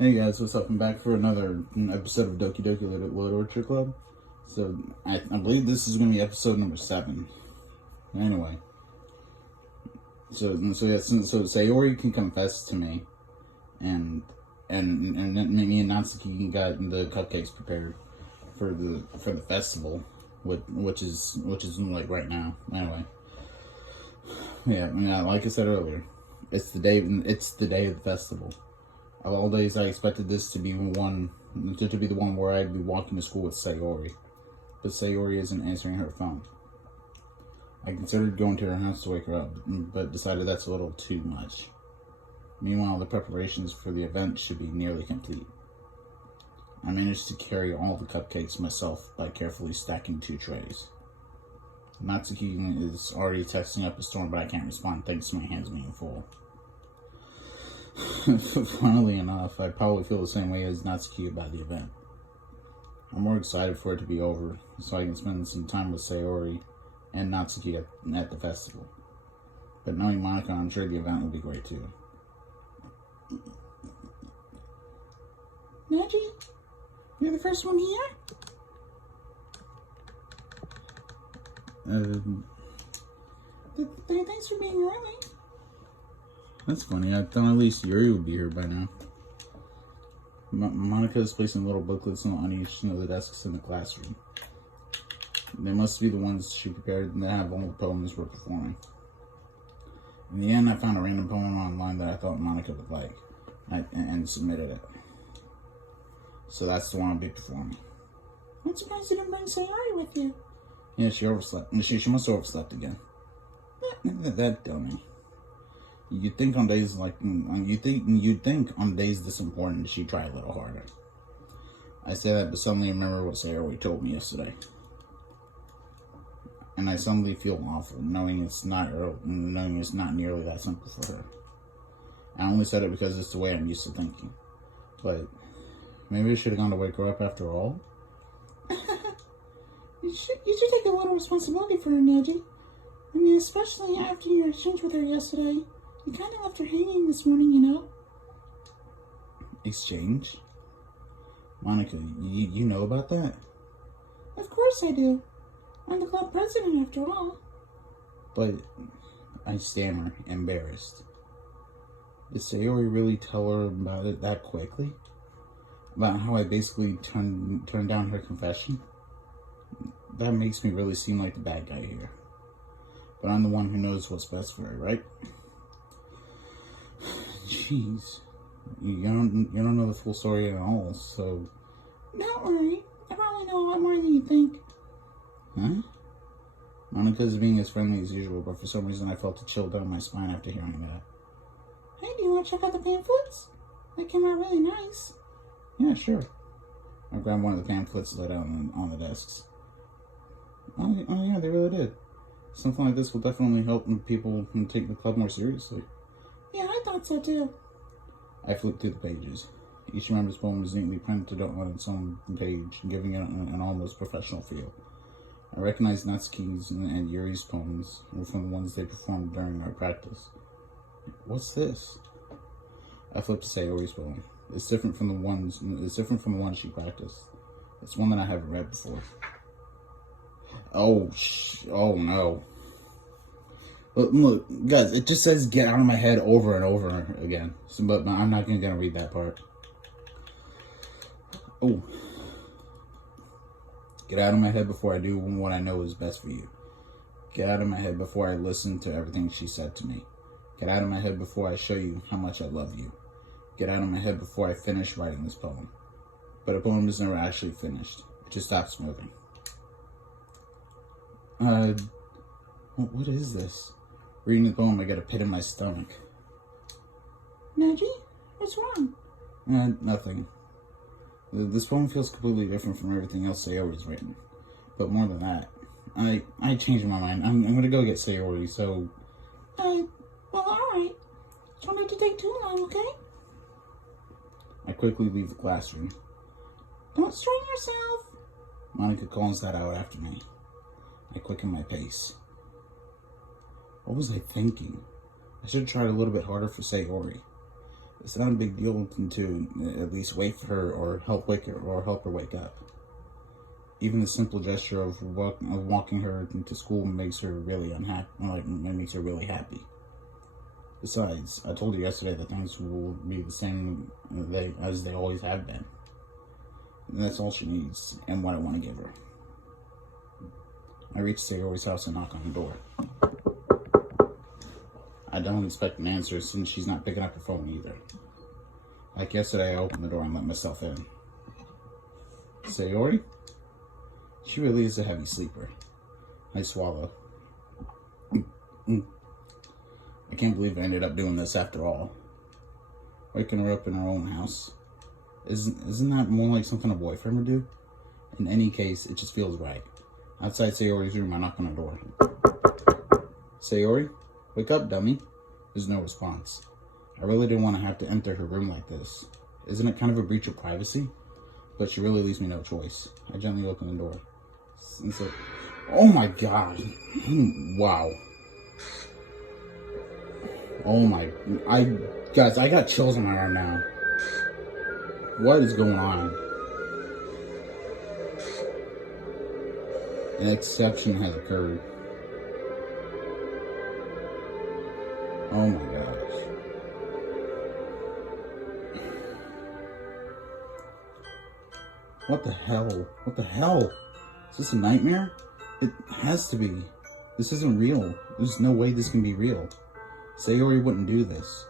Hey guys, what's up? I'm back for another episode of Doki Doki Literature Club. So, I believe this is going to be episode number 7. Anyway. So Sayori can confess to me, and me and Natsuki got the cupcakes prepared for the festival, which is like right now. Anyway. Yeah, like I said earlier, it's the day of the festival. Of all days, I expected this to be the one where I'd be walking to school with Sayori, but Sayori isn't answering her phone. I considered going to her house to wake her up, but decided that's a little too much. Meanwhile, the preparations for the event should be nearly complete. I managed to carry all the cupcakes myself by carefully stacking 2 trays. Natsuki is already texting up a storm, but I can't respond thanks to my hands being full. Funnily enough, I probably feel the same way as Natsuki about the event. I'm more excited for it to be over, so I can spend some time with Sayori and Natsuki at the festival. But knowing Monica, I'm sure the event will be great too. Neji, you're the first one here? Thanks for being early. That's funny. I thought at least Yuri would be here by now. Monica is placing little booklets on each of the desks in the classroom. They must be the ones she prepared and that have all the poems we're performing. In the end, I found a random poem online that I thought Monica would like, and submitted it. So that's the one I'll be performing. I'm surprised you didn't bring Sayori with you. Yeah, she overslept. She must have overslept again. That dummy. You'd think on days this important she'd try a little harder. I say that, but suddenly remember what Sayori told me yesterday, and I suddenly feel awful, knowing it's not nearly that simple for her. I only said it because it's the way I'm used to thinking, but maybe I should have gone to wake her up after all. You should take a little responsibility for her, Neji. I mean, especially after your exchange with her yesterday. You kind of left her hanging this morning, you know. Exchange? Monica, you know about that? Of course I do. I'm the club president after all. But I stammer, embarrassed. Did Sayori really tell her about it that quickly? About how I basically turned down her confession? That makes me really seem like the bad guy here. But I'm the one who knows what's best for her, right? Jeez. You don't know the full story at all, so... Don't worry. I probably know a lot more than you think. Huh? Monica's being as friendly as usual, but for some reason I felt a chill down my spine after hearing that. Hey, do you want to check out the pamphlets? They came out really nice. Yeah, sure. I grabbed one of the pamphlets laid out on the desks. Oh yeah, they really did. Something like this will definitely help people take the club more seriously. Yeah, I thought so too. I flipped through the pages. Each member's poem was neatly printed on its own page, giving it an almost professional feel. I recognized Natsuki's and Yuri's poems were from the ones they performed during our practice. What's this? I flipped to Sayori's poem. It's different from the one she practiced. It's one that I haven't read before. Oh no. Look, guys, it just says get out of my head over and over again. So, but I'm not going to read that part. Oh. Get out of my head before I do what I know is best for you. Get out of my head before I listen to everything she said to me. Get out of my head before I show you how much I love you. Get out of my head before I finish writing this poem. But a poem is never actually finished. It just stops moving. What is this? Reading the poem, I get a pit in my stomach. Neji, what's wrong? Nothing. This poem feels completely different from everything else Sayori's written. But more than that, I changed my mind. I'm gonna go get Sayori, so... well, alright. Try not to take too long, okay? I quickly leave the classroom. Don't strain yourself. Monica calls that out after me. I quicken my pace. What was I thinking? I should have tried a little bit harder for Sayori. It's not a big deal to at least wait for her or help her wake up. Even the simple gesture of walking her to school makes her really unhappy. Like, makes her really happy. Besides, I told her yesterday that things will be the same as they always have been. And that's all she needs, and what I want to give her. I reach Sayori's house and knock on the door. I don't expect an answer since she's not picking up her phone either. Like yesterday, I opened the door and let myself in. Sayori? She really is a heavy sleeper. I swallow. I can't believe I ended up doing this after all. Waking her up in her own house. Isn't that more like something a boyfriend would do? In any case, it just feels right. Outside Sayori's room, I knock on the door. Sayori? Wake up, dummy. There's no response. I really didn't want to have to enter her room like this. Isn't it kind of a breach of privacy? But she really leaves me no choice. I gently open the door. And so, oh my god. Wow. Oh my, guys, I got chills on my arm now. What is going on? An exception has occurred. Oh my gosh. What the hell? What the hell? Is this a nightmare? It has to be. This isn't real. There's no way this can be real. Sayori wouldn't do this.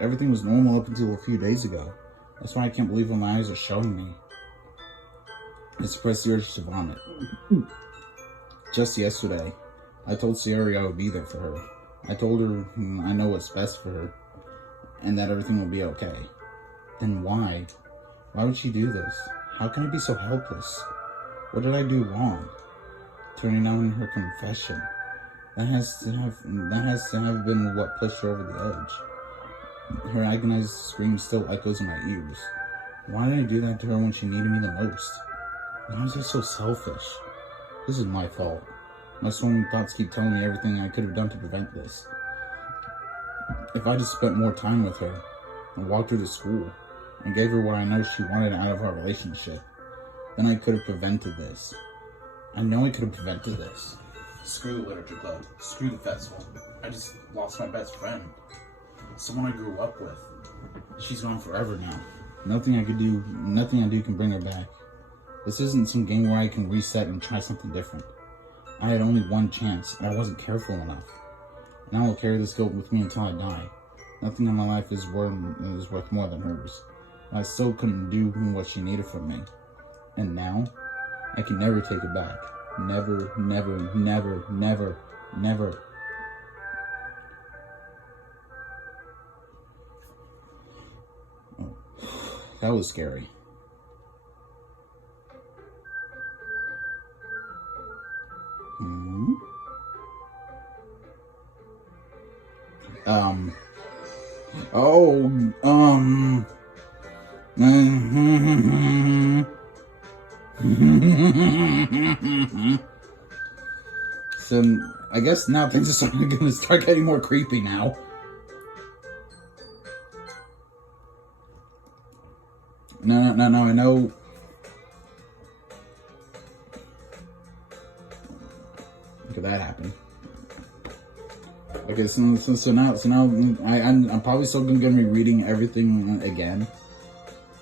Everything was normal up until a few days ago. That's why I can't believe what my eyes are showing me. I suppressed the urge to vomit. Just yesterday, I told Sayori I would be there for her. I told her I know what's best for her, and that everything will be okay. Then why? Why would she do this? How can I be so helpless? What did I do wrong? Turning down her confession. That has to have been what pushed her over the edge. Her agonized scream still echoes in my ears. Why did I do that to her when she needed me the most? Why was I so selfish? This is my fault. My storming thoughts keep telling me everything I could have done to prevent this. If I just spent more time with her, and walked her to school, and gave her what I know she wanted out of our relationship, then I could have prevented this. I know I could have prevented this. Screw the literature club. Screw the festival. I just lost my best friend. Someone I grew up with. She's gone forever now. Nothing I do can bring her back. This isn't some game where I can reset and try something different. I had only one chance, and I wasn't careful enough. And I will carry this guilt with me until I die. Nothing in my life is worth more than hers. I still couldn't do what she needed from me. And now, I can never take it back. Never, never, never, never, never. Oh, that was scary. So, I guess now things are going to start getting more creepy now. No, I know. Look at that happen. Okay, so now I'm probably still going to be reading everything again,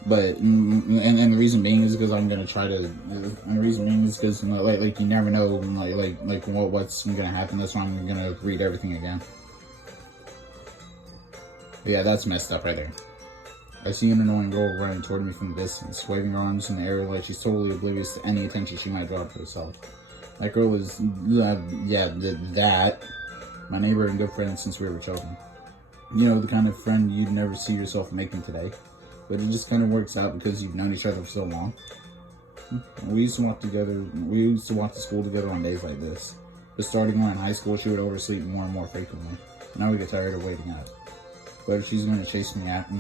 but and the reason being is because I'm going to try to. And the reason being is because like you never know like what's going to happen. That's why I'm going to read everything again. But yeah, that's messed up right there. I see an annoying girl running toward me from the distance, waving her arms in the air like she's totally oblivious to any attention she might draw to herself. That girl is that. My neighbor and good friend since we were children. You know, the kind of friend you'd never see yourself making today. But it just kind of works out because you've known each other for so long. We used to walk together. We used to walk to school together on days like this. But starting on in high school, she would oversleep more and more frequently. Now we get tired of waiting up. But if she's going to chase after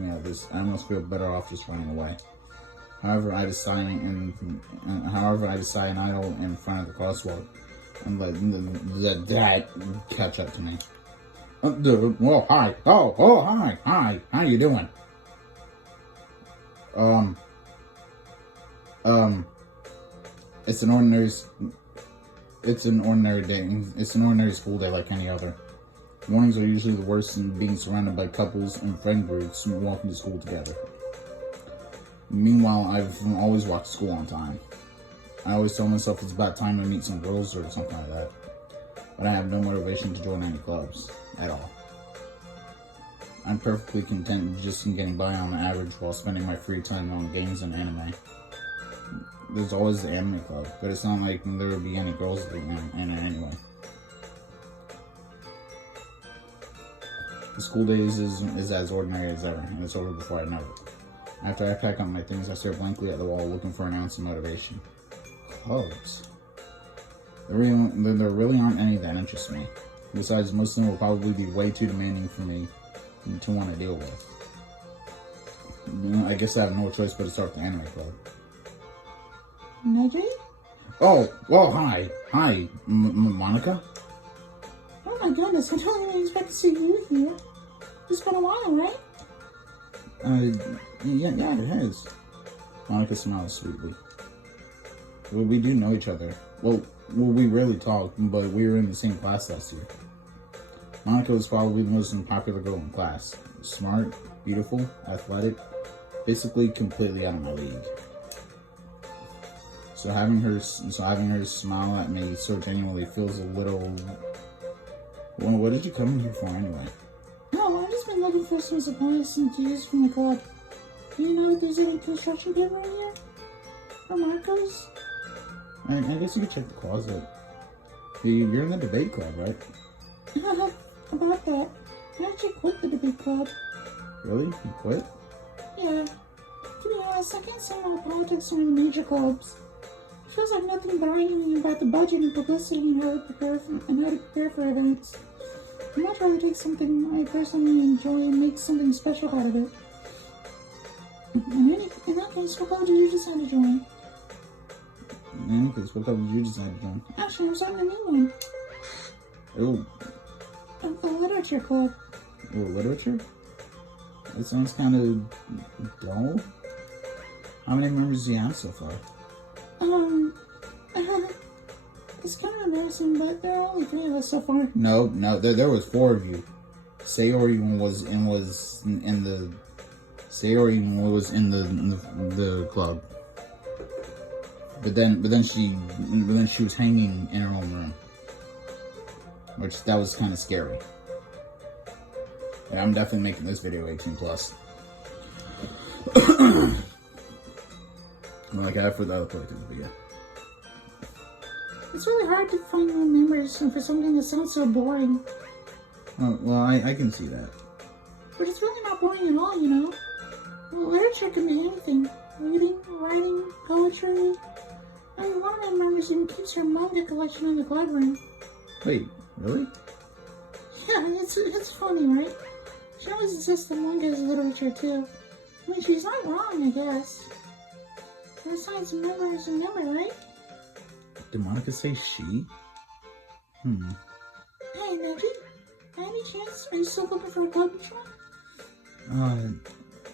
me out of this, I almost feel better off just running away. However, I decide and idle in front of the crosswalk. And let that catch up to me. Well, hi. Oh, hi. Hi. How you doing? Um, it's an ordinary day. It's an ordinary school day like any other. Mornings are usually the worst in being surrounded by couples and friend groups walking to school together. Meanwhile, I've always walked to school on time. I always tell myself it's about time to meet some girls or something like that. But I have no motivation to join any clubs at all. I'm perfectly content just in getting by on average while spending my free time on games and anime. There's always the anime club, but it's not like there would be any girls in it anyway. The school day is as ordinary as ever, and it's over before I know it. After I pack up my things, I stare blankly at the wall looking for an ounce of motivation. Clubs? There really aren't any that interest me. Besides, most of them will probably be way too demanding for me to want to deal with. I guess I have no choice but to start the anime club. Neji? Oh, well, hi. Hi, Monica? Oh my goodness, I don't even expect to see you here. It's been a while, right? Yeah, it has. Monica smiles sweetly. Well, we do know each other. Well, we rarely talk, but we were in the same class last year. Monica was probably the most popular girl in class. Smart, beautiful, athletic, basically completely out of my league. So having her smile at me so genuinely feels a little... Well, what did you come in here for anyway? Oh, I've just been looking for some supplies and to use from the club. Do you know if there's any construction paper in here? Or Marco's? I guess you could check the closet. You're in the debate club, right? About that, I actually quit the debate club. Really? You quit? Yeah. To be honest, I can't stand all the politics from the major clubs. It feels like nothing but arguing about the budget and publicity and how to prepare for events. I'd much rather take something I personally enjoy and make something special out of it. In that case, what club did you decide to join? In any case, what club did you decide to join? Actually, I'm starting a new one. Oh. The literature club. Oh, literature? That sounds kind of dull. How many members do you have so far? It's kind of embarrassing, but there are only 3 of us so far. No, there was 4 of you. Sayori was in the club. But then she was hanging in her own room. That was kind of scary. And I'm definitely making this video 18+. Like I have for the other characters, but yeah. It's really hard to find new members for something that sounds so boring. Oh, well, I can see that. But it's really not boring at all, you know? Well, literature can be anything. Reading, writing, poetry. I mean, one of my members even keeps her manga collection in the club room. Wait, really? Yeah, it's funny, right? She always insists that manga is literature, too. I mean, she's not wrong, I guess. Besides, a member is a member, right? Did Monica say she? Hey, Neji, by any chance, are you still looking for a club to join?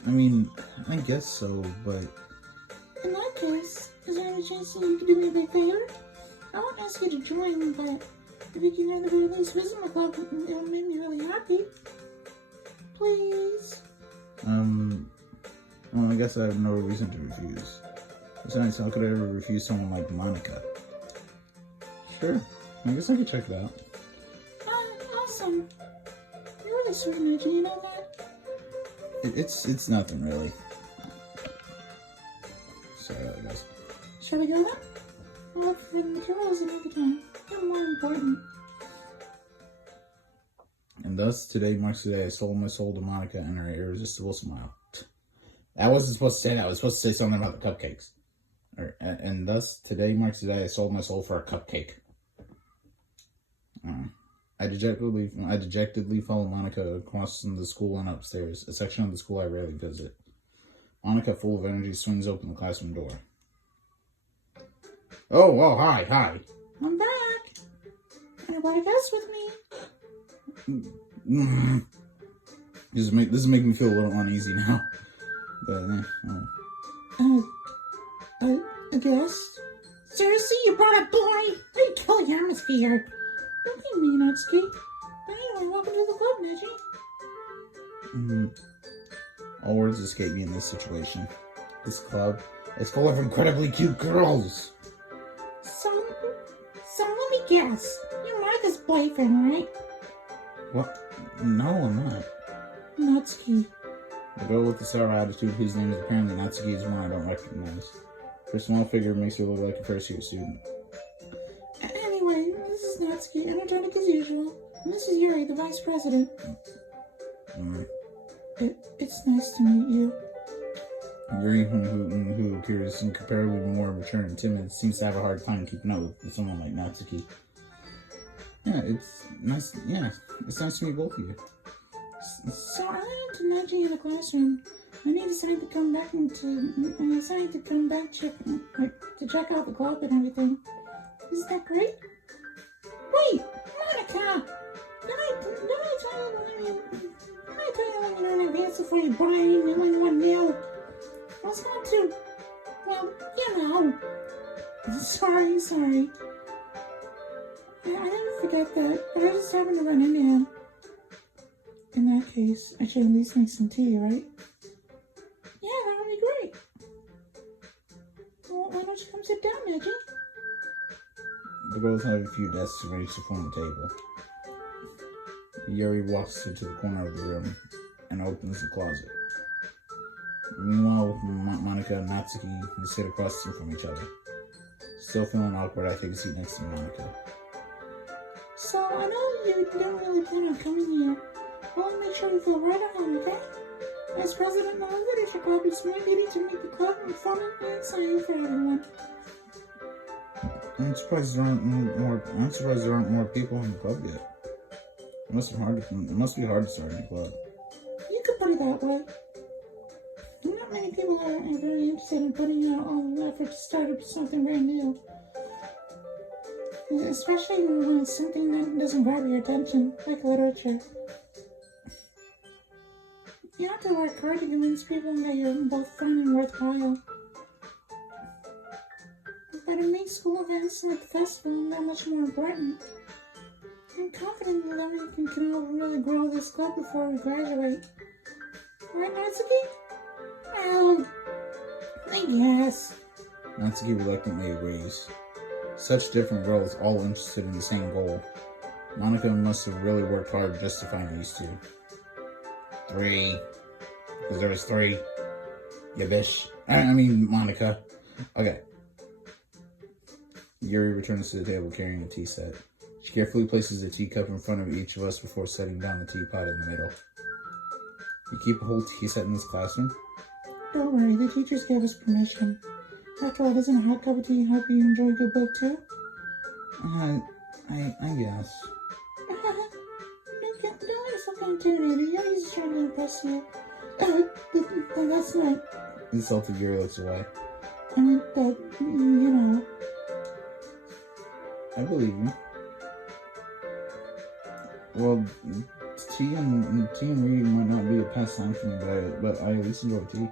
I mean, I guess so, but... In that case, is there any chance that you could do me a big favor? I won't ask you to join, but if you can at the very least visit my club, it'll make me really happy. Please? Well, I guess I have no reason to refuse. Besides, how could I ever refuse someone like Monica? Sure, I guess I could check it out. Awesome. You're really sweet, Neji, you know that? It's nothing, really. Sorry, guys. Shall we go then? I'll look for the materials another time. They're more important. And thus, today marks the day I sold my soul to Monica and her irresistible smile. I wasn't supposed to say that. I was supposed to say something about the cupcakes. And thus, today marks the day I sold my soul for a cupcake. I dejectedly follow Monica across the school and upstairs, a section of the school I rarely visit. Monica, full of energy, swings open the classroom door. Oh, well, hi. I'm back. And a black guest with me. This is making me feel a little uneasy now. But, I guess. Seriously, you brought a boy? I'd kill your atmosphere. Don't be mean, Natsuki. But anyway, welcome to the club, Neji. All words escape me in this situation. This club is full of incredibly cute girls. So let me guess. You're Martha's boyfriend, right? What? No, I'm not. Natsuki. The girl with the sour attitude, whose name is apparently Natsuki, is one I don't recognize. Her small figure makes her look like a first-year student. Anyway, this is Natsuki, energetic as usual. And this is Yuri, the vice president. It's nice to meet you. Yuri, who appears incomparably more mature and timid, seems to have a hard time keeping up with someone like Natsuki. Yeah, it's nice. Yeah, it's nice to meet both of you. So I went to Neji in the classroom. And he decided to come back to check out the club and everything. Isn't that great? Wait, Monica! Didn't I tell you let me know in advance before you buy anyone new? I was going to, well, you know. Sorry. I didn't forget that, but I just happened to run into him. In that case, I should at least make some tea, right? Yeah, that would be great. Well, why don't you come sit down, Neji? The girls have a few desks arranged to form a table. Yuri walks into the corner of the room and opens the closet. Meanwhile, Monica and Natsuki sit across from each other. Still feeling awkward, I take a seat next to Monica. So, I know you don't really plan on coming here. I want to make sure you feel right at home, okay? As president of the Literature Club, it's my duty to make the club fun and exciting for everyone. I'm surprised there aren't more people in the club yet. It must be hard to start a new club. You could put it that way. Not many people are very interested in putting out all the effort to start up something brand new. Especially when it's something that doesn't grab your attention, like literature. You have to work hard to convince people that you're both fun and worthwhile. But it makes school events like the festival that much more important. I'm confident that we can all really grow this club before we graduate. Right, Natsuki? Well, I guess. Natsuki reluctantly agrees. Such different girls, all interested in the same goal. Monica must have really worked hard just to find these two. 3. Because there was 3. You bitch. I mean, Monica. Okay. Yuri returns to the table carrying a tea set. She carefully places a teacup in front of each of us before setting down the teapot in the middle. You keep a whole tea set in this classroom? Don't worry, the teachers gave us permission. After all, doesn't a hot cup of tea help you enjoy a good book too? I guess. Don't let yourself get intimidated. You're just trying to impress you. That's not... Insulted Yuri looks away. I mean, that, you know... I believe you. Well, tea and reading might not be a pastime for me, but I at least enjoy tea.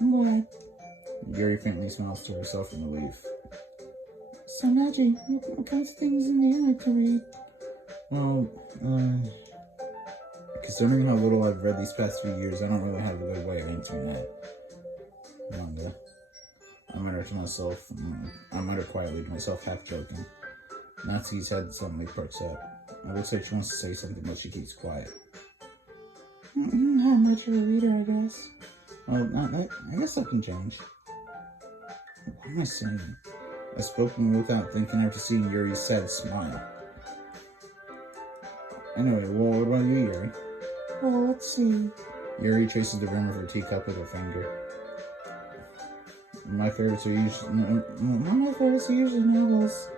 I'm glad. Yuri faintly smiles to herself in relief. So, Neji, what kinds of things do you like to read? Well, considering how little I've read these past few years, I don't really have a good way of answering that. Manga. I mutter quietly to myself, half joking. Natsuki's head suddenly perks up. It looks like she wants to say something, but she keeps quiet. Not much of a reader, I guess. Well, I guess that can change. What am I saying? I spoke without thinking after seeing Yuri's sad smile. Anyway, well, what about you, Yuri? Well, let's see. Yuri traces the rim of her teacup with her finger. My favorites are usually novels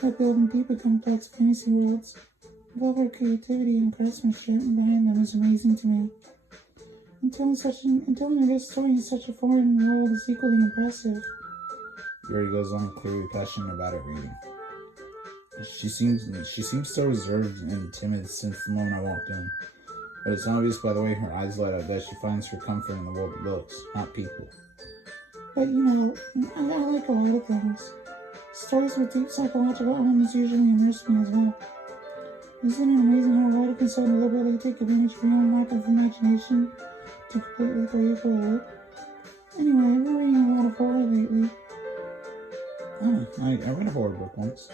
that build in deep and complex fantasy worlds. The level of creativity and craftsmanship behind them is amazing to me. And telling a good story in such a foreign world is equally impressive. Yuri goes on, clearly passionate about her reading. She seems so reserved and timid since the moment I walked in. But it's obvious by the way her eyes light up that she finds her comfort in the world of books, not people. But you know, I like a lot of things. Stories with deep psychological elements usually immerse me as well. Isn't it amazing how a writer can so deliberately take advantage of your own lack of imagination to completely throw you for a loop? Anyway, I've been reading a lot of horror lately. Oh, I read a horror book once.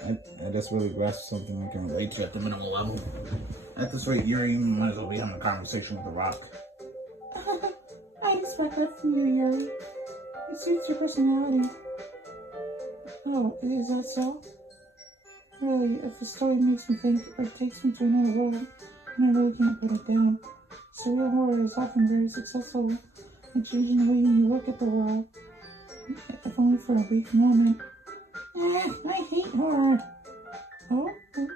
I just really grasped something I can relate to at the minimal level. At this rate, Yuri might as well be having a conversation with The Rock. I'd expect that from you, Yuri. It suits your personality. Oh, is that so? Really, if the story makes me think or takes me to another world, then I really can't put it down. Surreal horror is often very successful at changing the way you look at the world, if only for a brief moment. I hate horror. Oh,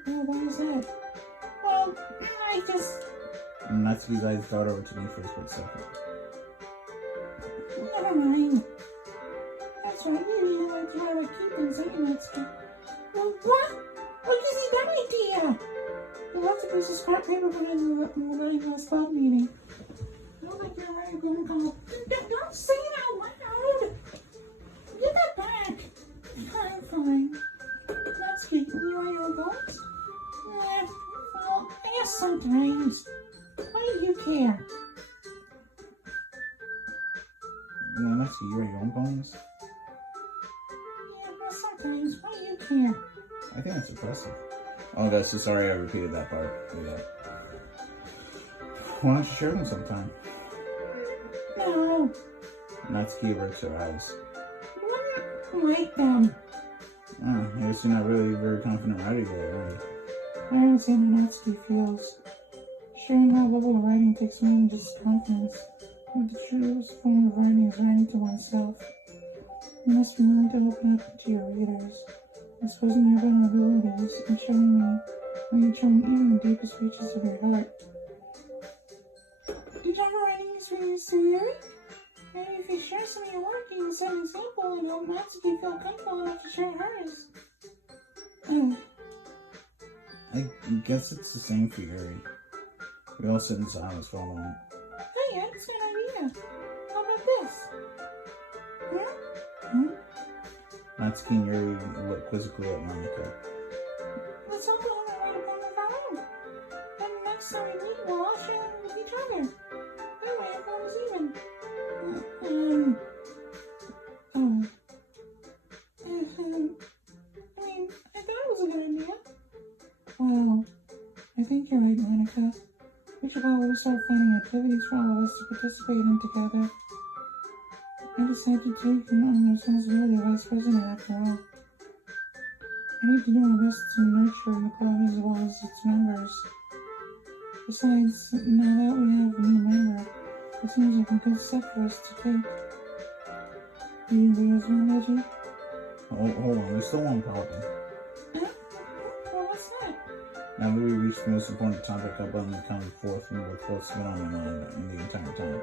why is that? Well, I just... Natsuki's eyes thought over to me for a split second. Never mind. That's right, maybe I like how I keep things in Natsuki. Well, what? What is that idea? We'll have to place a scrap paper behind the writing last club meeting. I don't think you're right, going to call. Don't say it out loud! Get that back! I'm fine. Natsuki, you write your books? Well, I guess sometimes. Why do you care? Natsuki, you write your own poems? Yeah, well, sometimes. Why do you care? I think that's impressive. Oh, that's so sorry I repeated that part. Yeah. Why don't you share them sometime? No. Natsuki averts her eyes. I wouldn't like them. Oh, I guess you're not really very confident writing there, right? I understand how Natsuki feels. Sharing that level of writing takes more than just confidence. But the truest form of writing is writing to oneself. You must be willing to open up to your readers, exposing your vulnerabilities and showing me when you're showing even the deepest reaches of your heart. Did you have writing experience too, Yuri? Maybe if you share some of your work, you can set an example and help Natsuki feel comfortable enough to share hers. I guess it's the same for Yuri. We all sit in silence for a moment. Hey, that's a good idea. How about this? Natsuki and Yuri look quizzically at Monica. Let's all go home and write a poem of our own. Then next time we meet, we'll all share them with each other. That way everyone is even. I mean, I thought it was a good idea. Well, I think you're right, Monica. We should probably start finding activities for all of us to participate in together. I decided to take on the responsibility of vice president after all. I need to do my best to nurture the club as well as its members. Besides, now that we have a new member, it seems like a good step for us to take. Do you agree as well, Reggie? Hold on, there's still one problem. Huh? Well, what's that? Now that we reached the most important topic, I've only counted forth from what's been on my mind in the entire time.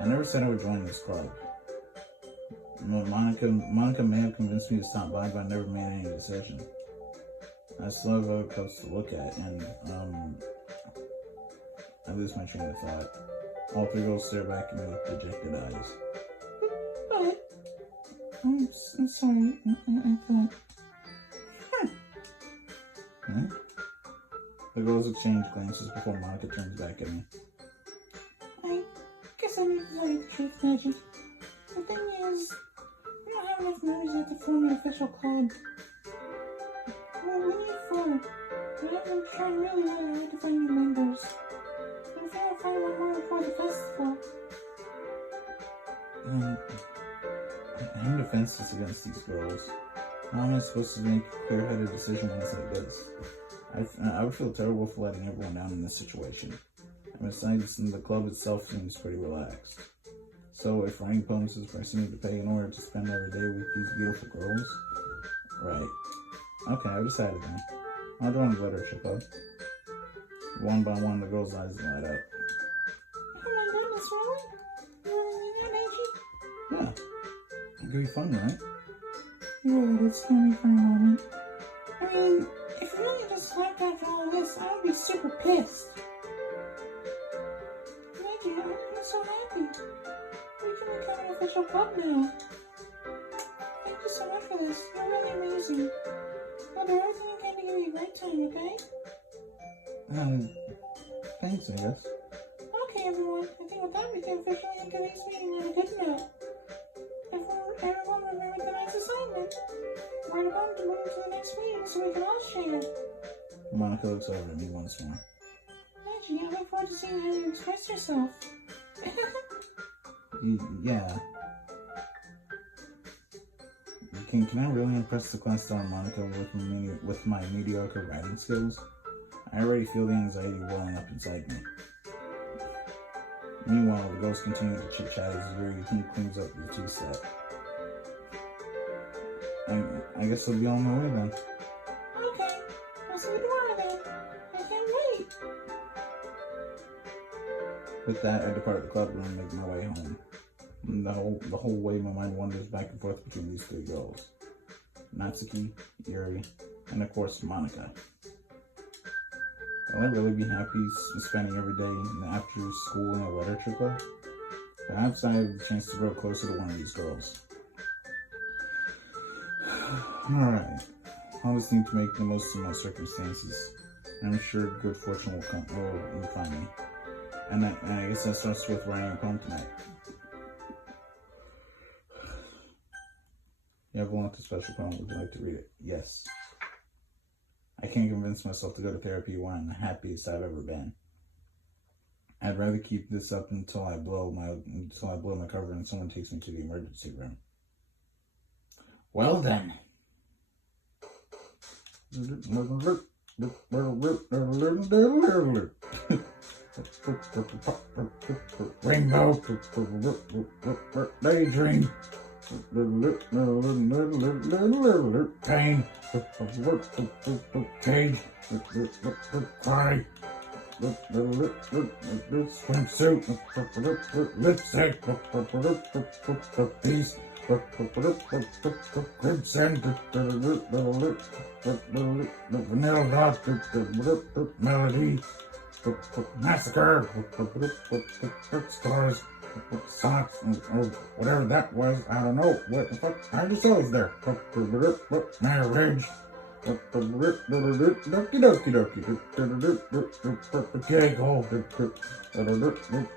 I never said I would join this club. Monica may have convinced me to stop by, but I never made any decision. I still have other clubs to look at, and I lose my train of thought. All three girls stare back at me with dejected eyes. But I'm sorry. I thought. Huh? The girls exchange glances before Monica turns back at me. I guess I need to tell you the truth, Reggie. The thing is, we don't have enough members yet to form an official club. Well, we need 4. But I've been trying really hard to find new members. I'm trying to find one more before the festival. I have defenses against these girls. How am I supposed to make a clear-headed decision when it's like this? I would feel terrible for letting everyone down in this situation. And besides, the club itself seems pretty relaxed. So if writing poems is pressing me to pay in order to spend every day with these beautiful girls? Right. Okay, I've decided then. I'll join the literature club. One by one, the girls' eyes light up. Oh my goodness, really? You really mean that, Reggie? Yeah. It could be fun, right? You really did scare me for a moment. I mean, if you really just left after all of this, I would be super pissed. Thank you, I'm so happy. We can become an official club now. Thank you so much for this. You're really amazing. I'll do everything I can to give you a great time, okay? Thanks, I guess. Okay, everyone. I think with that, we can officially end today's meeting on a good note. Everyone remember tonight's assignment. We're about to move to the next meeting so we can all share. Monica looks over at me once more. Reggie, I look forward to seeing how you express yourself. Yeah. Can I really impress the class star Monica with my mediocre writing skills? I already feel the anxiety welling up inside me. Meanwhile, the girls continue to chit-chat as Yuri cleans up the two-step. I guess I'll be on my way then. Okay, I'll see you tomorrow then. I can't wait. With that, I depart the club room and make my way home. The whole way, my mind wanders back and forth between these three girls. Natsuki, Yuri, and of course, Monica. Will I really be happy spending every day after school in a literature club? Perhaps I have the chance to grow closer to one of these girls. Alright. I always need to make the most of my circumstances. I'm sure good fortune will find me. And I guess that starts with writing a poem tonight. You have a special poem. Would you like to read it? Yes. I can't convince myself to go to therapy when I'm the happiest I've ever been. I'd rather keep this up until I blow my cover and someone takes me to the emergency room. Well then. Rainbow daydream. Pain. Cage. Cry. Swimsuit. Lipstick. Peace. Crimson. Vanilla dot. Melody. Massacre. Stars. Socks, or whatever that was, I don't know. What the fuck? I just saw it there. Marriage. Doki Doki. Giggle.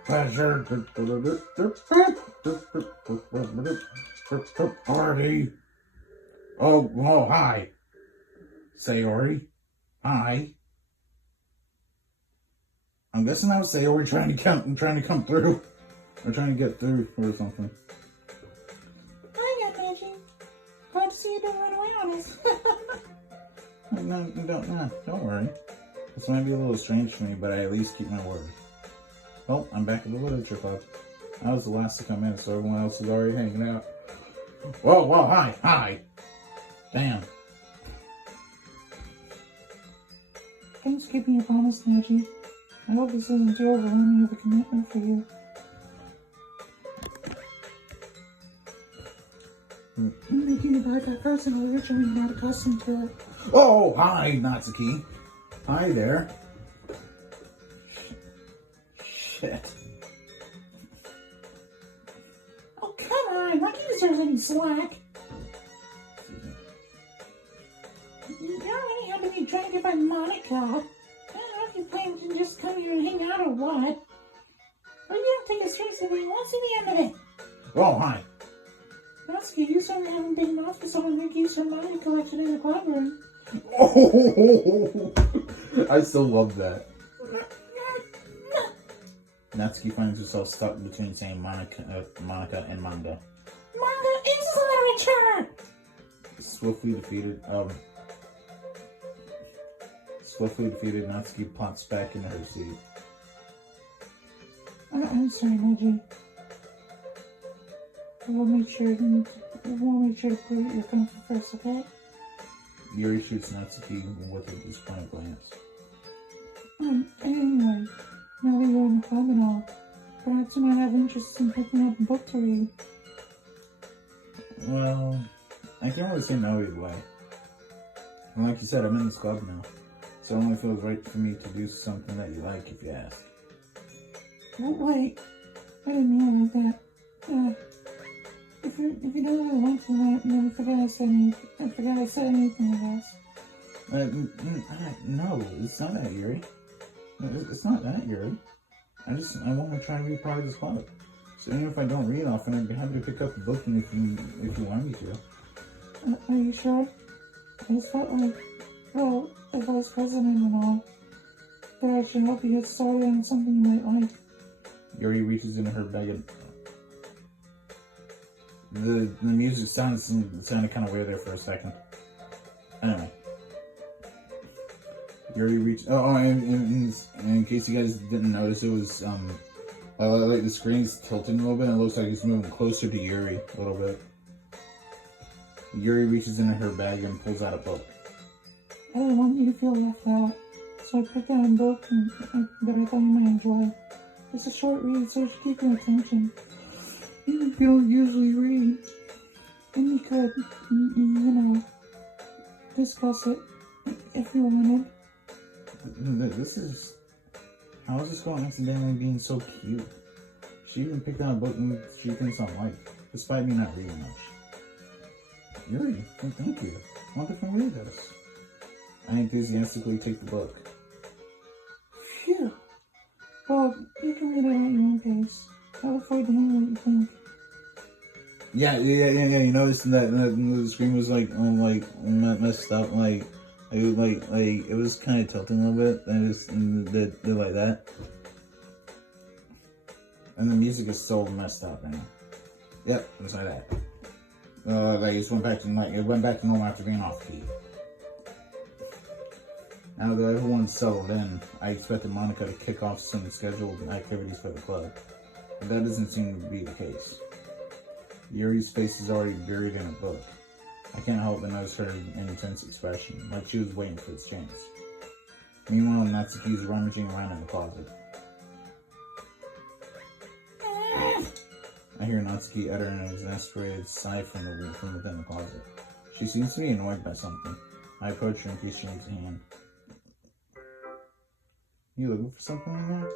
Pleasure. Party. Oh, hi. Sayori. Hi. I'm guessing that was Sayori trying to come through. We're trying to get through or something. Hi, Reggie. Glad to see you doing right away on us. No, don't worry. This might be a little strange for me, but I at least keep my word. Well, I'm back at the literature club. I was the last to come in, so everyone else is already hanging out. Whoa, hi. Damn. Thanks for keeping your promise, Reggie. I hope this isn't too overwhelming of a commitment for you. I'm making you buy that first and I'm originally not accustomed to it. Oh, hi, Natsuki. Hi there. Shit. Oh, come on. Not you deserve any slack. You already have to be dragged by Monica. I don't know if you plan to just come here and hang out or what. But you don't take it seriously when you won't see the end of it. Oh, hi. Natsuki, you certainly haven't been enough for someone who keeps her money collection in the club room. Oh, I still love that. Natsuki finds herself stuck between saying Monica and manga. Manga is literature! Swiftly defeated, Natsuki plops back into her seat. I'm sorry, Reggie. We'll make sure to put your comfort first, okay? Yuri shoots Natsuki with a disappointed glance. Anyway, now that you're in the club and all, perhaps you might have interest in picking up a book to read. Well, I can't really say no either way. And like you said, I'm in this club now. So it only feels right for me to do something that you like if you ask. Oh, wait. I didn't mean it like that. If you don't really want to, then I forgot I said anything, I guess. No, it's not that, Yuri. It's not that, Yuri. I want to try to be part of this club. So even if I don't read often, I'd be happy to pick up the book and if you want me to. Are you sure? I just felt like, well, as vice president and all, that I should help you get started on something you might like. Yuri reaches into her bag and... The music sounded kind of weird there for a second. Anyway. Yuri reached... and in case you guys didn't notice, it was, like the screen's tilting a little bit, and it looks like it's moving closer to Yuri a little bit. Yuri reaches into her bag and pulls out a book. I didn't want you to feel left out, so I picked out a book that I thought you might enjoy. It's a short read, so it should keep your attention. Even if you don't usually read, and you could, discuss it if you wanted. How is this girl accidentally being so cute? She even picked out a book she thinks I like, despite me not reading much. Yuri, thank you. What if I read this? I enthusiastically take the book. Phew. Well, you can read it at your own pace. I look forward to hearing what you think. Yeah. You noticed that the screen was messed up. It was kind of tilting a little bit. And it did like that. And the music is still messed up right now. Yep, it's like that. It went back to normal after being off key. Now that everyone's settled in, I expected Monica to kick off some scheduled activities for the club, but that doesn't seem to be the case. Yuri's face is already buried in a book. I can't help but notice her intense expression, like she was waiting for its chance. Meanwhile, Natsuki's rummaging around in the closet. I hear Natsuki utter an exasperated sigh from within the closet. She seems to be annoyed by something. I approach her and she shakes a hand. You looking for something in there?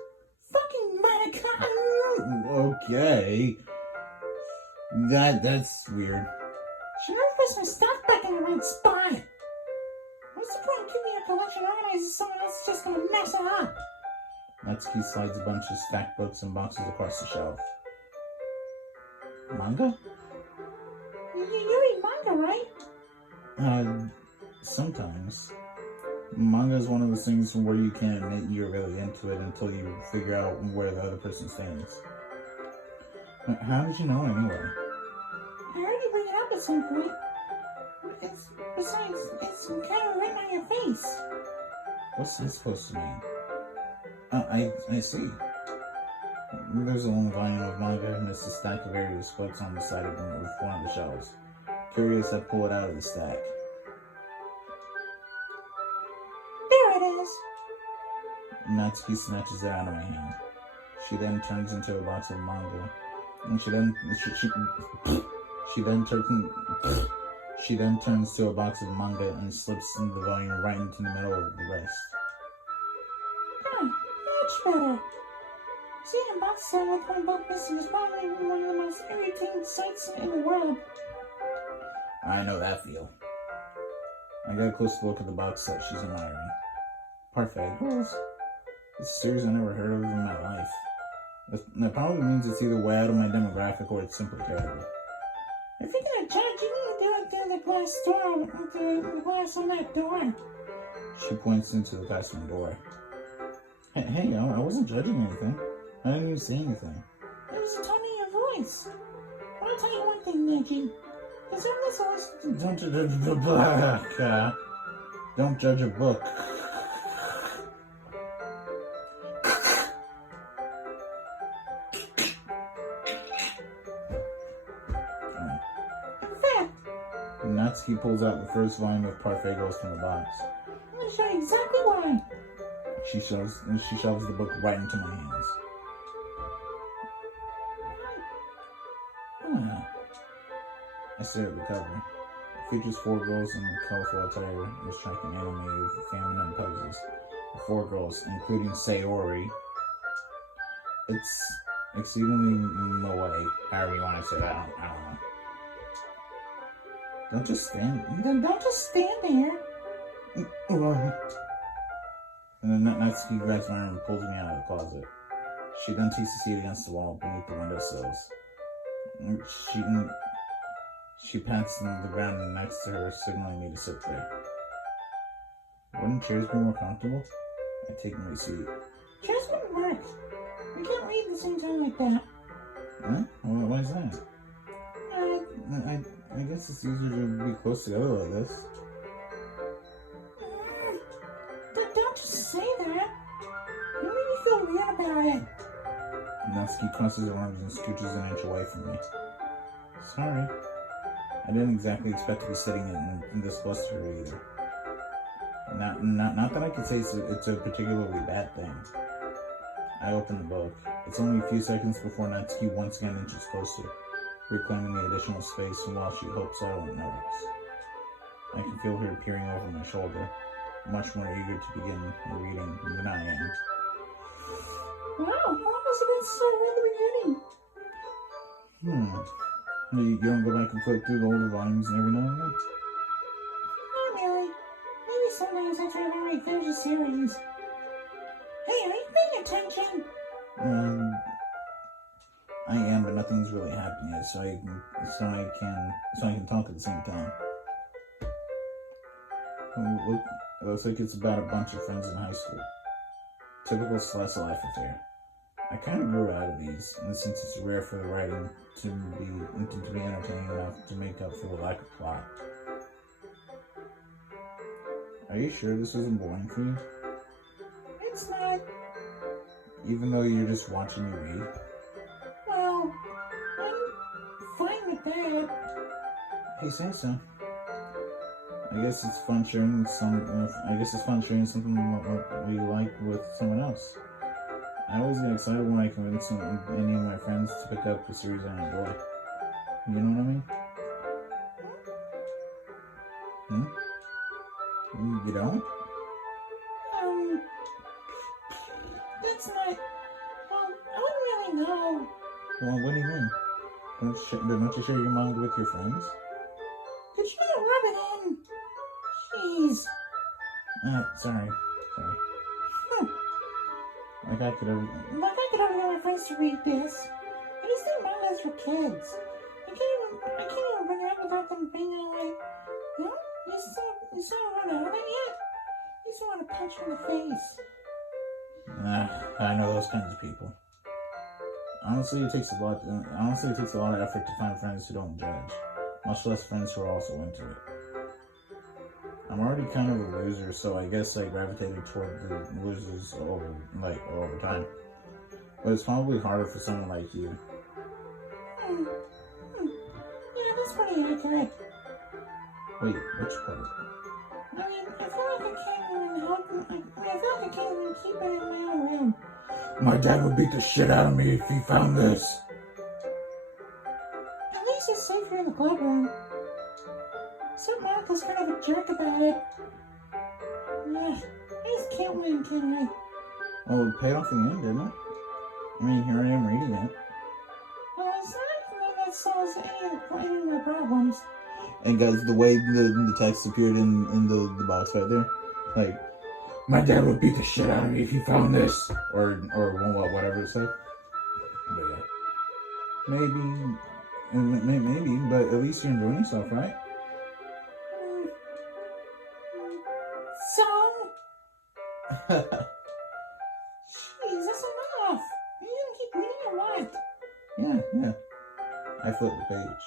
Fucking Monica! Okay. That's weird. She never puts my stuff back in the right spot. What's the point of keeping your collection organized if someone else is just gonna mess it up? Natsuki slides a bunch of stacked books and boxes across the shelf. Manga? You read manga, right? Sometimes. Manga is one of those things where you can't admit you're really into it until you figure out where the other person stands. How did you know anyway? I heard you bring it up at some point. Besides, it's kind of right on your face. What's this supposed to mean? I see. There's a long volume of manga and it's a stack of various books on the side of one of the shelves. Curious, I pull it out of the stack. There it is. Natsuki snatches it out of my hand. She then turns into a box of manga. And she then turns to a box of manga and slips the volume right into the middle of the rest. Much better. Seeing a box set with one book missing is probably one of the most irritating sights in the world. I know that feel. I got a close look at the box set she's admiring. Parfait girls. It's a series I never heard of in my life. That probably means it's either way out of my demographic or it's simply terrible. If you're gonna judge, you need to do it through the glass door, the glass on that door. She points into the bathroom door. Hey, I wasn't judging anything. I didn't even say anything. It was the tone of your voice. I'll tell you one thing, Neji. Is there this horse? Don't judge a book. Natsuki pulls out the first volume of Parfait Girls from the box. I'm gonna show you exactly why. She shoves the book right into my hands. I stare at the cover. Features 4 girls in colorful attire and striking anime with feminine poses. 4 girls, including Sayori. It's exceedingly moe, however you want to say that. I don't know. Don't just stand. Then don't just stand there. And then Natsuki grabs my arm and pulls me out of the closet. She then takes a seat against the wall beneath the windowsills. She pats the ground next to her, signaling me to sit there. Wouldn't chairs be more comfortable? I take my seat. Chairs wouldn't work. We can't read at the same time like that. Huh? Why is that? I guess it's easier to be close together like this. Don't just say that. You make me feel weird about it. Natsuki crosses her arms and scooches an inch away from me. Sorry. I didn't exactly expect to be sitting in this close to her either. Not that I could say it's a particularly bad thing. I open the book. It's only a few seconds before Natsuki once again inches closer, reclaiming the additional space while she hopes I won't notice. I can feel her peering over my shoulder, much more eager to begin reading than I am. Wow, how was it so in the beginning? You don't go back and flip through the older volumes every now and then? Not really. Maybe sometimes I try to read through the series. Hey, are you paying attention? I am, but nothing's really happening yet, so I can talk at the same time. It looks like it's about a bunch of friends in high school. Typical slice of life affair. I kind of grew out of these, and since it's rare for the writing to be entertaining enough to make up for the lack of plot. Are you sure this isn't boring for you? It's not. Even though you're just watching me read? Well, I'm fine with that. Hey, say so. I guess it's fun sharing something we like with someone else. I always get excited when I convince any of my friends to pick up a series I enjoy. You know what I mean? You don't? That's not. Well, I wouldn't really know. Well, what do you mean? Don't you share your mind with your friends? Could you not rub it in? Jeez. Sorry. Like I could have get my friends to read this. I just think manga's for kids. I can't even bring it up without them being like, you still run out of it yet? You still want to punch you in the face. I know those kinds of people. Honestly, it takes a lot of effort to find friends who don't judge, much less friends who are also into it. I'm already kind of a loser, so I guess I gravitated toward the losers over time. But it's probably harder for someone like you. Yeah, that's pretty accurate. Wait, which part? I mean, I feel like I can't even keep it in my own room. My dad would beat the shit out of me if he found this. At least it's safer in the club room. Some Martha's kind of a jerk about it. I just can't win, can I? Well, it paid off in the end, didn't it? I mean, here I am reading it. Well, it's not for me that solves any of my problems. And guys, the way the text appeared in the box right there, like, my dad would beat the shit out of me if he found this, or whatever it said. But yeah, maybe, but at least you're enjoying yourself, right? So? Jeez, that's enough. Are you gonna keep reading or what? Yeah. I flipped the page.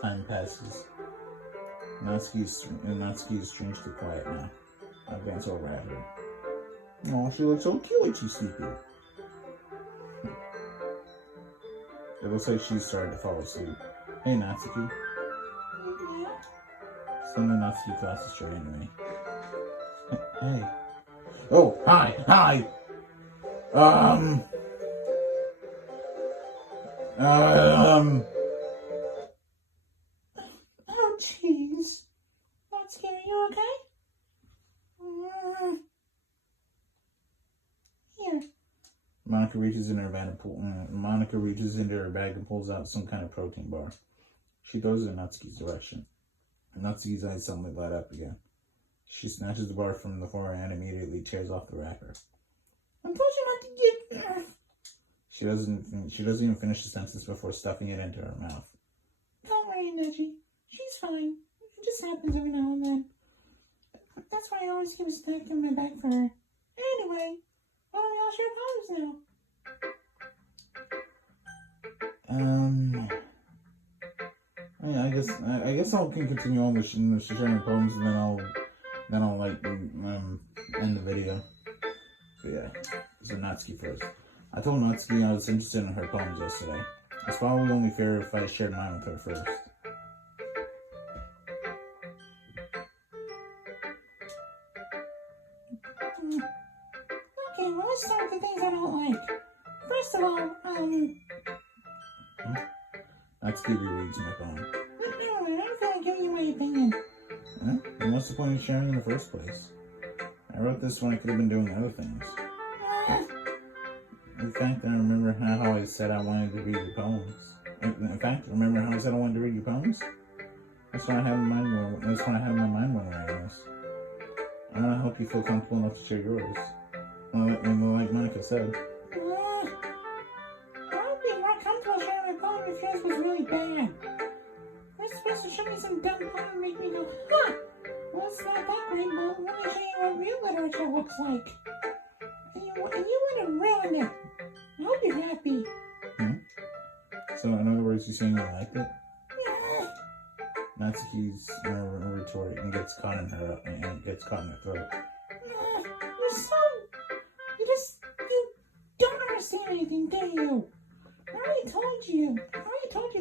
Time passes. Natsuki is strangely quiet now. I glance over at her. Oh, she looks so cute when she's sleeping. It looks like she's starting to fall asleep. Hey, Natsuki. Yeah? Send the Natsuki classes straight anyway. Hey. Oh, hi. Oh, jeez. Natsuki, are you okay? Here. Monica reaches into her bag and pulls out some kind of protein bar. She throws it in Natsuki's direction. Natsuki's eyes suddenly light up again. She snatches the bar from the floor and immediately tears off the wrapper. I told you not to get... She doesn't even finish the sentence before stuffing it into her mouth. Don't worry, Neji. She's fine. It just happens every now and then. That's why I always keep a snack in my bag for her. Anyway, why don't we all share powers now? Yeah, I guess I'll continue on with sharing poems, and then I'll like end the video. But yeah, so Natsuki first. I told Natsuki I was interested in her poems yesterday. It's probably only fair if I shared mine with her first. Okay, well, let's start with the things I don't like. First of all, Natsuki rereads my poem. No, I don't feel like giving you my opinion. Huh? Then what's the point of sharing in the first place? I wrote this when I could have been doing other things. In fact, I remember how I said I wanted to read your poems. Remember how I said I wanted to read your poems? That's what I had in my mind when writing this. I want to help you feel comfortable enough to share yours. Like Monica said. I would be more comfortable sharing my poem if yours was really bad. You're supposed to show me some dumb poem and make me go, huh! Well, it's not that great, but let me show you what real literature looks like. And you want to ruin it. I hope you're happy. So, in other words, you're saying you liked it? Natsuki's retort and gets caught in her throat. You don't understand anything, do you? I already told you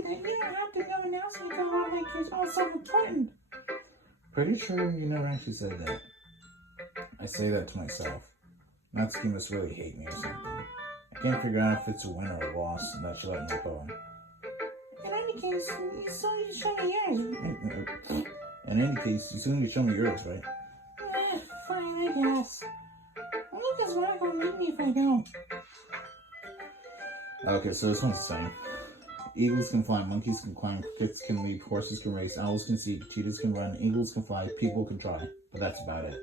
that you don't have to go announcing it around like it's all so important. Pretty sure you never actually said that. I say that to myself. Natsuki must really hate me or something. I can't figure out if it's a win or a loss that she let me go. In any case, you still need to show me yours. In any case, you still need to show me yours, right? Fine, I guess. Only because Rock will make me if I don't. Okay, so this one's the same. Eagles can fly, monkeys can climb, crickets can leap, horses can race, owls can see, cheetahs can run, eagles can fly, people can try. But that's about it.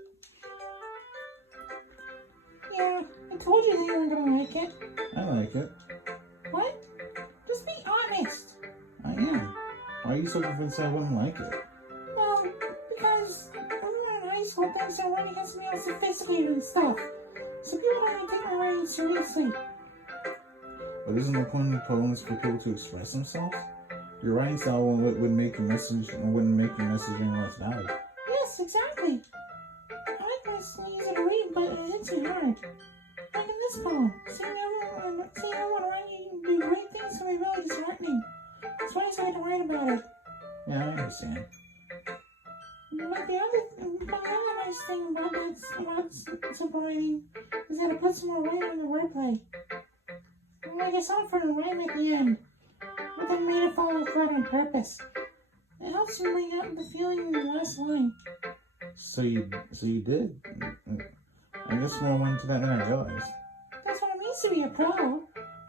Yeah, I told you that you weren't gonna like it. I like it. What? Just be honest. I am. Why are you so convinced I wouldn't like it? Well, because everyone in high school thinks their writing has to be all sophisticated and stuff. So people don't even take my writing seriously. But isn't the point of poems for people to express themselves? Your writing style wouldn't make your message any less valid. Yes, exactly. I like my easy to read, but it hits you hard. Like in this poem, seeing everyone around you do great things can be really disheartening. That's why I decided to write about it. Yeah, I understand. But the other nice thing about simple writing is that it puts more weight on the wordplay. Like a song for the rhyme at the end, but then made it follow thread on purpose. It helps you bring out the feeling in the last line. So you did. I guess more went into that than I realized. That's what it means to be a pro. I'm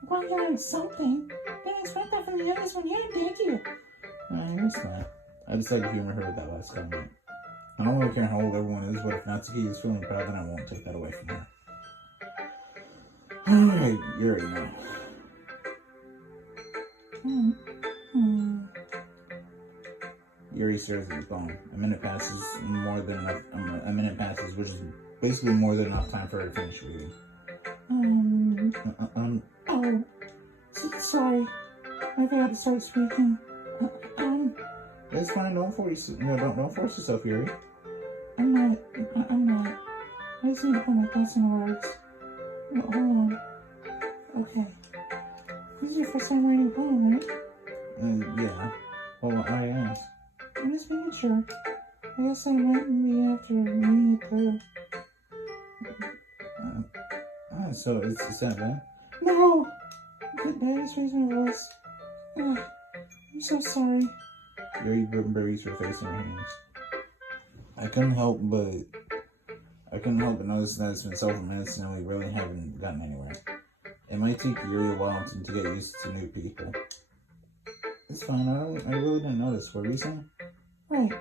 glad you learned something. Didn't expect that from the others one here, did you? I guess not. I decided to humor her with that last comment. I don't really care how old everyone is, but if Natsuki is feeling proud, then I won't take that away from her. Alright, Yuri now. Yuri stares at his phone. A minute passes, which is basically more than enough time for her to finish reading. Sorry. I forgot to start speaking. It's fine, don't force yourself, Yuri. I'm not. I just need to put my thoughts in words. Oh, hold on. Okay. This is your first time writing a poem, right? Yeah. Well, I asked. I'm just making sure. I guess I might be after reading it through. So it's that bad? No! Did I just raise my voice? I'm so sorry. Yuri buries her face in her hands. I couldn't help but notice that it's been several minutes and we really haven't gotten anywhere. It might take Yuri a while to get used to new people. It's fine, I really didn't notice. What were you saying? Right.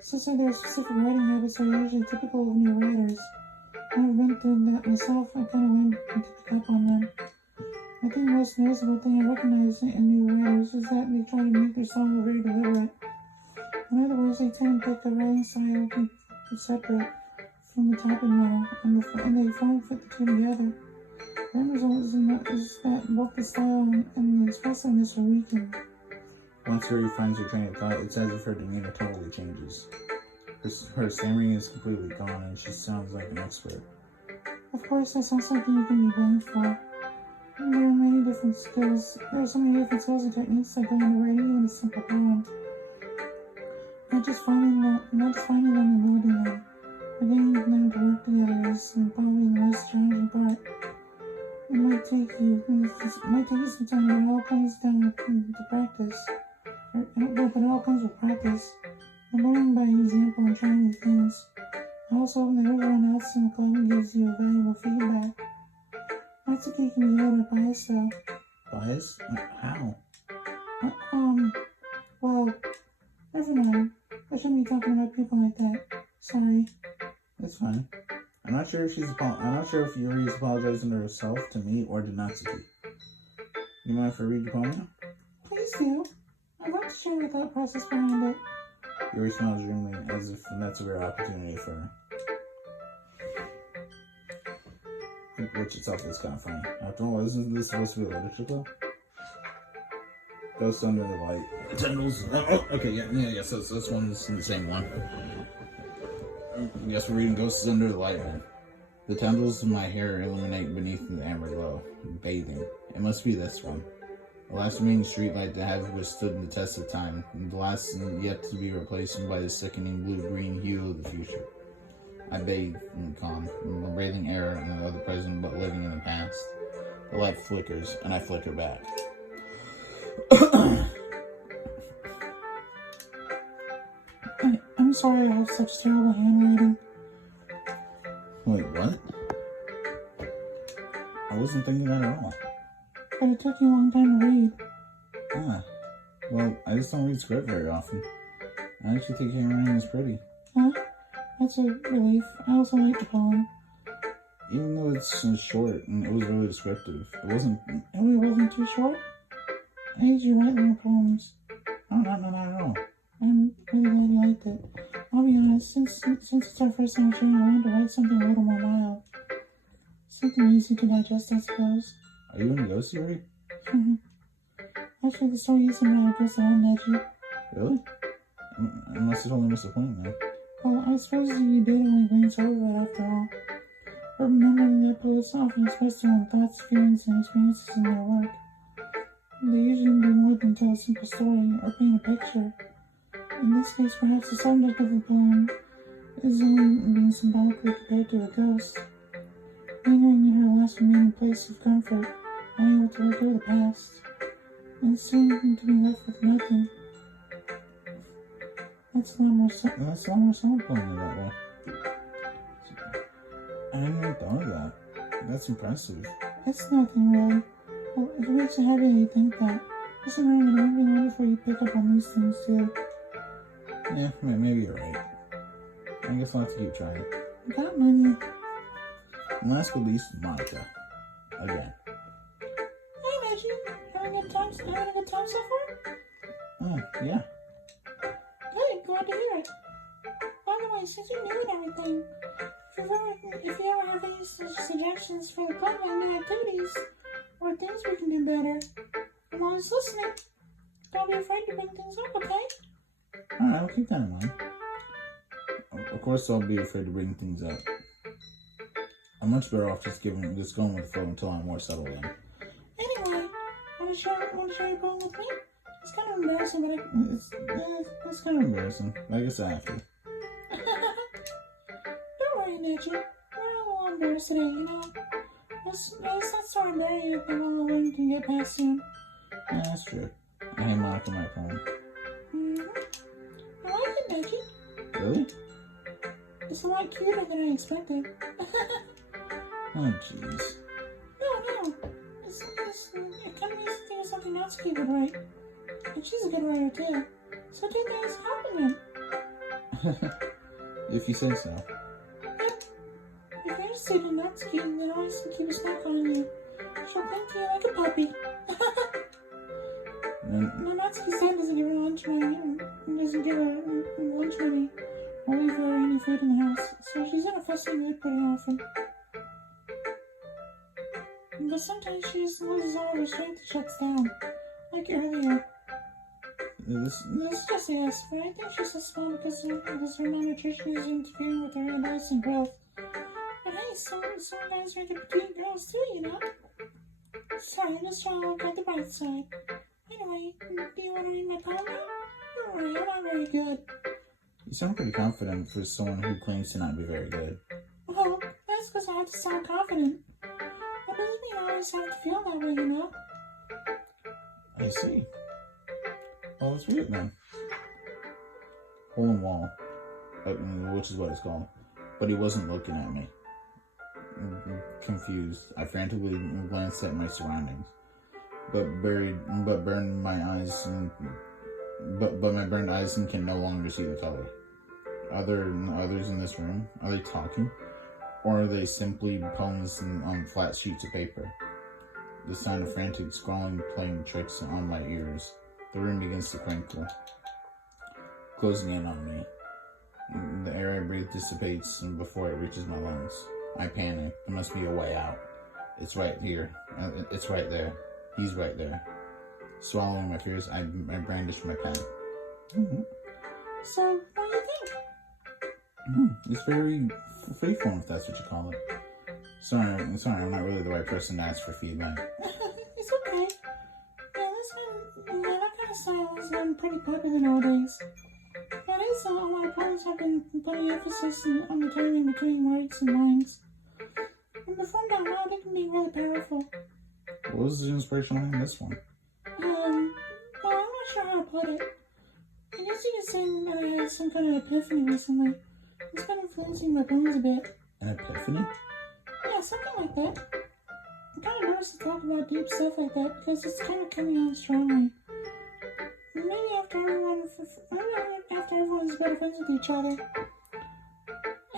Since there are specific writing habits that are usually typical of new writers. I've been through that myself. I kind of wanted to pick up on them. I think the most noticeable thing I recognize in new writers is that they try to make their style very deliberate. In other words, they tend to take the writing style separate from the topic matter, and they finally put the two together. The end result is that both the style and the expressiveness are weakened. Once Yuri finds her train of thought, it's as if her demeanor totally changes. Her stammering is completely gone, and she sounds like an expert. Of course, that's not something you can be blamed for. There are many different skills. There are so many different skills and techniques that go into writing even a simple poem. Not just finding them and building them, but getting them to work together is probably the most challenging part. It might take you some time, but it all comes down to practice. But it all comes with practice. And learning by example and trying new things. I also hope that everyone else in the club gives you valuable feedback. Natsuki can be a little biased though. Bias? How? Well, never mind. I shouldn't be talking about people like that. Sorry. That's fine. I'm not sure if Yuri is apologizing to herself, to me, or to Natsuki. You mind if I read the poem now? Please do. I'd love to share your thought process behind it. Yuri smiles dreamily, as if that's a rare opportunity for her. Which itself is kind of funny. After all, isn't this supposed to be a literature club? Ghosts Under the Light. Tendrils. Oh, okay, yes, this one's the same one. Yes, we're reading Ghosts Under the Light, man. The tendrils of my hair illuminate beneath the amber glow. Bathing. It must be this one. The last remaining streetlight that has withstood the test of time, and the last yet to be replaced by the sickening blue-green hue of the future. I bathe in the calm, in the breathing air and of the present but living in the past. The light flickers, and I flicker back. I'm sorry I have such terrible handwriting. Wait, what? I wasn't thinking that at all. But it took you a long time to read. Well, I just don't read script very often. I actually think handwriting is pretty. Huh? That's a relief. I also like the poem. Even though it's short and it was really descriptive, it wasn't too short? I usually write long poems. No, not at all. I'm really glad you liked it. I'll be honest, since it's our first time sharing, I wanted to write something a little more mild. Something easy to digest, I suppose. Are you in Ghost Yuri? Actually, the story isn't about just all edgy. Really? I must have totally missed the point, man. Well, I suppose you did only glance over it after all. But remembering that poets often express their own thoughts, feelings, and experiences in their work. They usually do more than tell a simple story or paint a picture. In this case, perhaps the subject of the poem is only being symbolically compared to a ghost. Lingering in her last remaining place of comfort, unable to let go of the past, and soon to be left with nothing. That's a lot more simple in that way. I hadn't even thought of that. That's impressive. It's nothing really. Well, if it makes you happy you think that, just remember that every word before you pick up on these things too. Yeah, maybe you're right. I guess I'll have to keep trying. Got money. And last but least, Monica. Again. Hi, Reggie. Having a good time so far? Oh, yeah. Good, glad to hear it. By the way, since you're new and everything, if you ever have any suggestions for the club and new activities, or things we can do better, I'm always listening. Don't be afraid to bring things up, okay? Alright, I'll keep that in mind. Of course I'll be afraid to bring things up. I'm much better off just going with the flow until I'm more settled in. Anyway, want to share your poem with me? It's kind of embarrassing, but it's kind of embarrassing. I guess I have to. Don't worry, Natchy. We're all a little embarrassed today, you know. Let's not start embarrassing you if they won't learn to get past soon. Yeah, that's true. I hand Monica my poem. I like it, Doki. Really? It's a lot cuter than I expected. Oh, jeez. No. It kind of makes me think of something Natsuki would write. And she's a good writer, too. So take that as a compliment. If you say so. Yep. If you're interested in Natsuki, then always keep a snack on you. She'll thank you like a puppy. No, Natsuki's dad doesn't give her lunch money, and doesn't give her lunch money or leave her any food in the house, so she's in a fussy mood pretty often. But sometimes she just loses all of her strength and shuts down, like earlier. This is just a guess, but I think she's so small because her malnutrition is interfering with her advice and growth. But hey, some guys are petite girls too, you know? Sorry, I'm just trying to look at the bright side. Anyway, do you want to read my poem now? Don't worry, I'm not very good. You sound pretty confident for someone who claims to not be very good. Well, that's because I have to sound confident. But believe me, I always have to feel that way, you know? I see. Well, let's read it then. Hole in wall, which is what it's called. But he wasn't looking at me. Confused, I frantically glanced at my surroundings. But my burned eyes can no longer see the color. Are there others in this room? Are they talking? Or are they simply poems on flat sheets of paper? The sound of frantic scrawling playing tricks on my ears. The room begins to crinkle, closing in on me. The air I breathe dissipates before it reaches my lungs. I panic. There must be a way out. It's right here. It's right there. He's right there. Swallowing my fears, I brandish my pen. So, what do you think? It's very freeform, if that's what you call it. Sorry, I'm not really the right person to ask for feedback. It's okay. That kind of style is pretty popular nowadays. That is, a lot of poems have been putting emphasis on the timing between words and lines. And performed out loud, it can be really powerful. What was the inspiration behind this one? Well, I'm not sure how to put it. I guess you could say that I had some kind of epiphany recently. It's been influencing my poems a bit. An epiphany? Yeah, something like that. I'm kind of nervous to talk about deep stuff like that because it's kind of coming on strongly. Maybe after everyone's better friends with each other.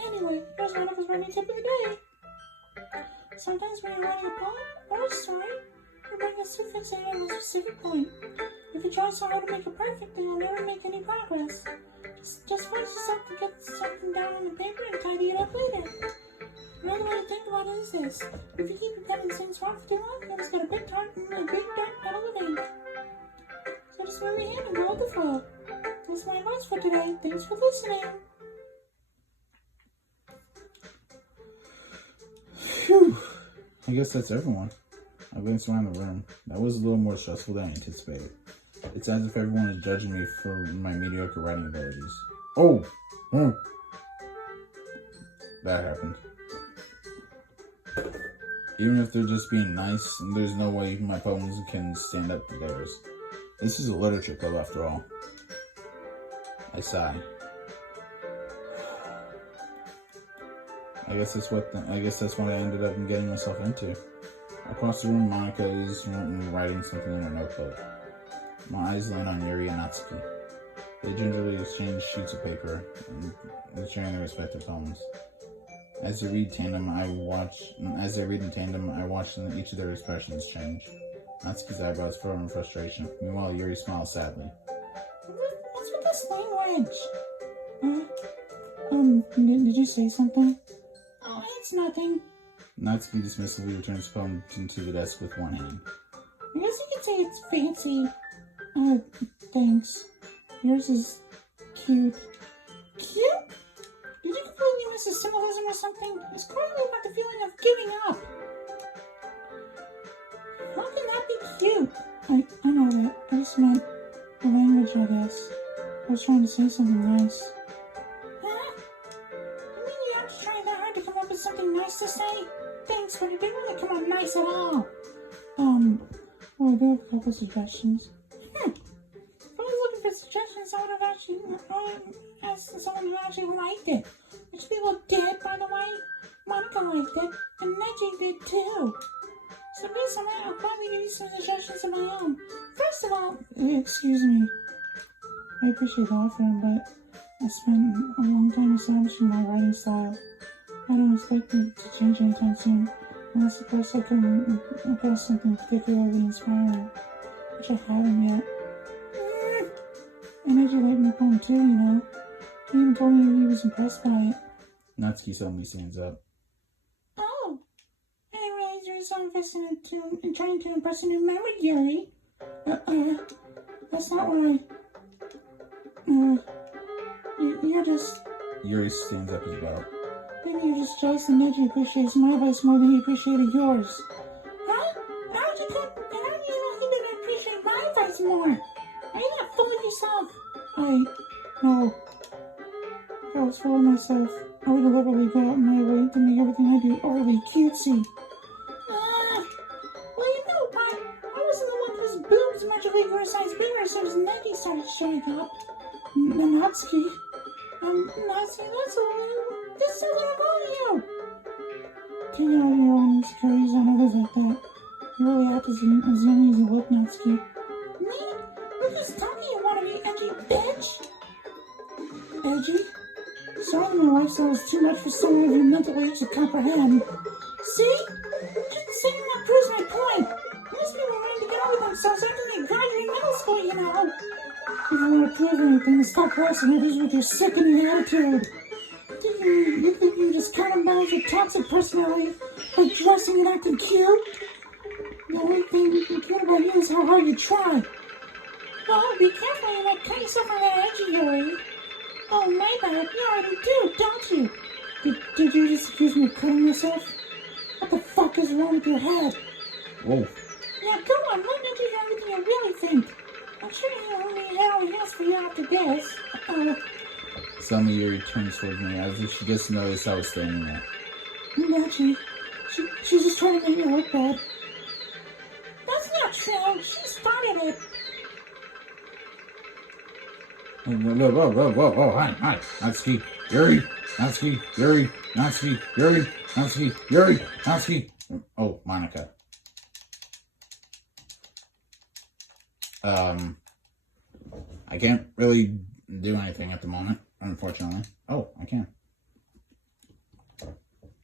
Anyway, here's Monica's writing tip of the day. Sometimes when you're writing a poem or a story, your brain gets too fixated on a specific point. If you try so hard to make it perfect, then you'll never make any progress. Just force yourself to get something down on the paper and tidy it up later. Another way to think about it is this. If you keep your pen in the same spot for too long, you'll just get a big dark puddle of ink. So just move your hand and go with the flow. That's my advice for today. Thanks for listening. Phew. I guess that's everyone. I glanced around the room. That was a little more stressful than I anticipated. It's as if everyone is judging me for my mediocre writing abilities. Oh! That happened. Even if they're just being nice, there's no way my poems can stand up to theirs. This is a literature club after all. I sigh. I guess that's what I ended up getting myself into. Across the room, Monica is writing something in her notebook. My eyes land on Yuri and Natsuki. They gingerly exchange sheets of paper and sharing their respective poems. As they read in tandem, I watch each of their expressions change. Natsuki's eyebrows furrow in frustration. Meanwhile, Yuri smiles sadly. What's with this language? Did you say something? Oh, it's nothing. Natsuki dismissively returns the poem into the desk with one hand. I guess you could say it's fancy. Thanks. Yours is cute. Cute? Did you completely miss the symbolism or something? It's clearly about the feeling of giving up. How can that be cute? I know that. I just meant the language, I guess. I was trying to say something nice. Huh? You mean you have to try that hard to come up with something nice to say? Thanks, but it didn't really come out nice at all. Oh, I do have a couple suggestions. If I was looking for suggestions, I would have actually asked someone who actually liked it. Which people did, by the way. Monica liked it, and Neji did too. So based on that, I'll probably give you some suggestions of my own. First of all, excuse me. I appreciate the offer, but I spent a long time establishing my writing style. I don't expect it to change anytime soon, unless of course I come across something particularly inspiring, which I haven't yet. And Neji liked my poem too, you know. He even told me he was impressed by it. Natsuki suddenly stands up. Oh, I didn't realize you were so invested in trying to impress a new member, Yuri. That's not what you're just... Yuri stands up as well. Maybe you're just jealous that Neji appreciates my advice more than he appreciated yours. Huh? How did you know he didn't appreciate my advice more? Are you not fooling yourself? No. If I was fooling myself, I would deliberately go out of my way to make everything I do overly cutesy. Well, you know, but I wasn't the one whose boobs magically grew a size bigger as soon as Neji started showing up. Natsuki, that's a little wrong you. Taking out your own insecurities on others like that. You really act as young as you look, Natsuki. Me? Look who's talking, you wanna be edgy bitch? Edgy? Sorry, my lifestyle is too much for someone of your mental age to comprehend. See? Just saying that proves my point. Most people learn to get over themselves after they graduate middle school, you know. If you want to prove anything, then stop harassing others with your sickening attitude. You think you just counterbalance your toxic personality by dressing and acting cute? The only thing you care about you is how hard you try. Well, be careful you don't cut yourself on that edgy, Yuri. Oh, my bad. You already do, don't you? Did you just accuse me of cutting myself? What the fuck is wrong with your head? Whoa. Yeah, go on. Let me do everything you really think. I'm sure you only had all he has for you after this. Suddenly Yuri turns towards me as if she just noticed I was standing there. Neji, she's just trying to make me look bad. That's not true. She started it. Whoa, hi, Natsuki, Yuri, Natsuki, Yuri, Natsuki, Yuri, Natsuki, Yuri, Natsuki. Oh, Monica. I can't really do anything at the moment, unfortunately. Oh, I can.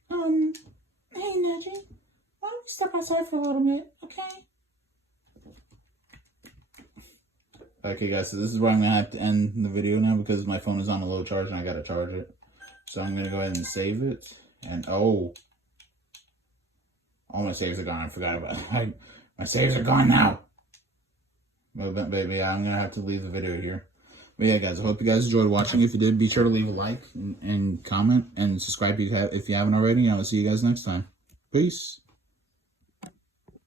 Hey, Neji, why don't we step outside for a little bit, okay? Okay, guys, so this is where I'm going to have to end the video now because my phone is on a low charge and I got to charge it. So I'm going to go ahead and save it. And, oh, all my saves are gone. I forgot about it. My saves are gone now. But baby, I'm going to have to leave the video here. But yeah, guys, I hope you guys enjoyed watching. If you did, be sure to leave a like and comment and subscribe if you haven't already. And I will see you guys next time. Peace.